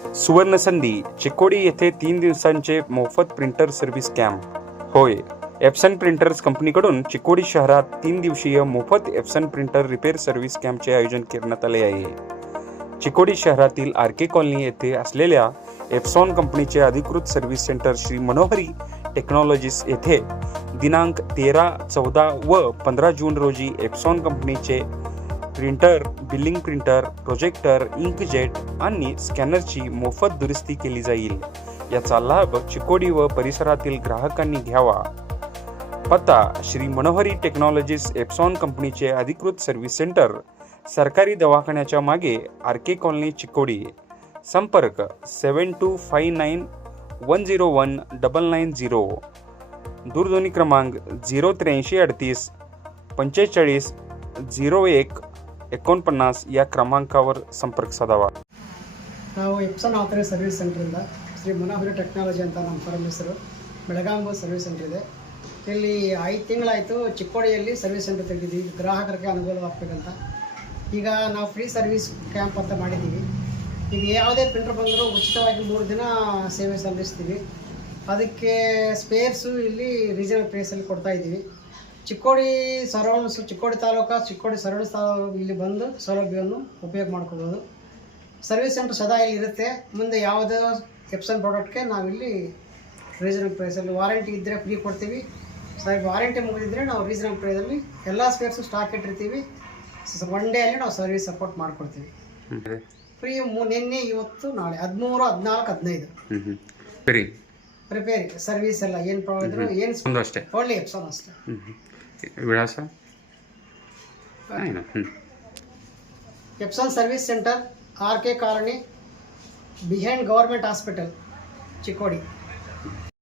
सुवर्णसंधी चिकोडी येथे 3 दिवसांचे मोफत प्रिंटर सर्व्हिस कॅम्प. होय, एप्सन प्रिंटर्स कंपनीकडून चिकोडी शहरात 3 दिवसीय मोफत एप्सन प्रिंटर रिपेअर सर्व्हिस कॅम्पचे आयोजन करण्यात आले आहे. चिकोडी शहरातील आरके कॉलनी येथे असलेल्या एप्सॉन कंपनीचे अधिकृत सर्व्हिस सेंटर श्री मनोहरी टेक्नॉलॉजीज येथे दिनांक 13, 14 व 15 जून रोजी एप्सॉन कंपनीचे printer, billing printer, projector, inkjet आणि स्कॅनरची मोफत दुरुस्ती केली जाईल. याचा लाभ चिकोडी व परिसरातील ग्राहकांनी घ्यावा. पत्ता श्री मनोहरी टेक्नॉलॉजीज एप्सॉन कंपनीचे अधिकृत सर्व्हिस सेंटर, सरकारी दवाखान्याच्या मागे, आरके कॉलनी, चिकोडी. संपर्क 7259101990. दूरध्वनी क्रमांक 08338 45 01 49 या क्रमांकावर ಸಂಪರ್ಕ ಸಾಧಾವ. ನಾವು ಎಪ್ಸನ್ ಆಥರೈಸ್ ಸರ್ವಿಸ್ ಸೆಂಟ್ರಿಂದ ಶ್ರೀ ಮನೋಹರಿ ಟೆಕ್ನಾಲಜಿ ಅಂತ ನಮ್ಮ ಫರ್ಮ್ ಹೆಸರು. ಬೆಳಗಾವಿ ಸರ್ವಿಸ್ ಸೆಂಟರ್ ಇದೆ. ಇಲ್ಲಿ 5 ತಿಂಗಳಾಯಿತು ಚಿಕ್ಕೋಡಿಯಲ್ಲಿ ಸರ್ವಿಸ್ ಸೆಂಟರ್ ತೆಗೆದಿದ್ದೀವಿ ಗ್ರಾಹಕರಿಗೆ ಅನುಕೂಲವಾಗಬೇಕಂತ. ಈಗ ನಾವು ಫ್ರೀ ಸರ್ವಿಸ್ ಕ್ಯಾಂಪ್ ಅಂತ ಮಾಡಿದ್ದೀವಿ. ಈಗ ಯಾವುದೇ ಪ್ರಿಂಟರ್ ಬಂದರೂ ಉಚಿತವಾಗಿ 3 ದಿನ ಸೇವೆ ಸಲ್ಲಿಸ್ತೀವಿ. ಅದಕ್ಕೆ ಸ್ಪೇರ್ಸು ಇಲ್ಲಿ ರೀಜನಲ್ ಪ್ಲೇಸಲ್ಲಿ ಕೊಡ್ತಾಯಿದ್ದೀವಿ. ಚಿಕ್ಕೋಡಿ ಸರೌಂಡ್ಸ್, ಚಿಕ್ಕೋಡಿ ತಾಲೂಕು, ಚಿಕ್ಕೋಡಿ ಸರೌಂಡ್ಸ್ ಇಲ್ಲಿ ಬಂದು ಸೌಲಭ್ಯವನ್ನು ಉಪಯೋಗ ಮಾಡ್ಕೋಬೋದು. ಸರ್ವಿಸ್ ಸೆಂಟರ್ ಸದಾ ಇಲ್ಲಿ ಇರುತ್ತೆ. ಮುಂದೆ ಯಾವುದೇ ಎಪ್ಸನ್ ಪ್ರಾಡಕ್ಟ್ಗೆ ನಾವಿಲ್ಲಿ ರೀಸನಬಲ್ ಪ್ರೈಸಲ್ಲಿ ವಾರಂಟಿ ಇದ್ದರೆ ಫ್ರೀ ಕೊಡ್ತೀವಿ. ವಾರಂಟಿ ಮುಗಿದಿದ್ರೆ ನಾವು ರೀಸನಬಲ್ ಪ್ರೈಸಲ್ಲಿ ಎಲ್ಲ ಸ್ಪೇರ್ಸು ಸ್ಟಾಕ್ ಇಟ್ಟಿರ್ತೀವಿ. 1 ಡೇಯಲ್ಲಿ ನಾವು ಸರ್ವಿಸ್ ಸಪೋರ್ಟ್ ಮಾಡಿಕೊಡ್ತೀವಿ. ಫ್ರೀ ನಿನ್ನೆ, ಇವತ್ತು, ನಾಳೆ 13, 14, 15 ರಿಪೇರಿ ಸರ್ವಿಸ್ ಎಲ್ಲ ಏನು ಪ್ರಾಬ್ಲಮ್ ಇದ್ರು ಏನು ಅಷ್ಟೇ, ಓನ್ಲಿ ಎಪ್ಸನ್ ಅಷ್ಟೇ. ವಿಳಾಸ Epson service centre, RK colony, behind government hospital, Chikkodi.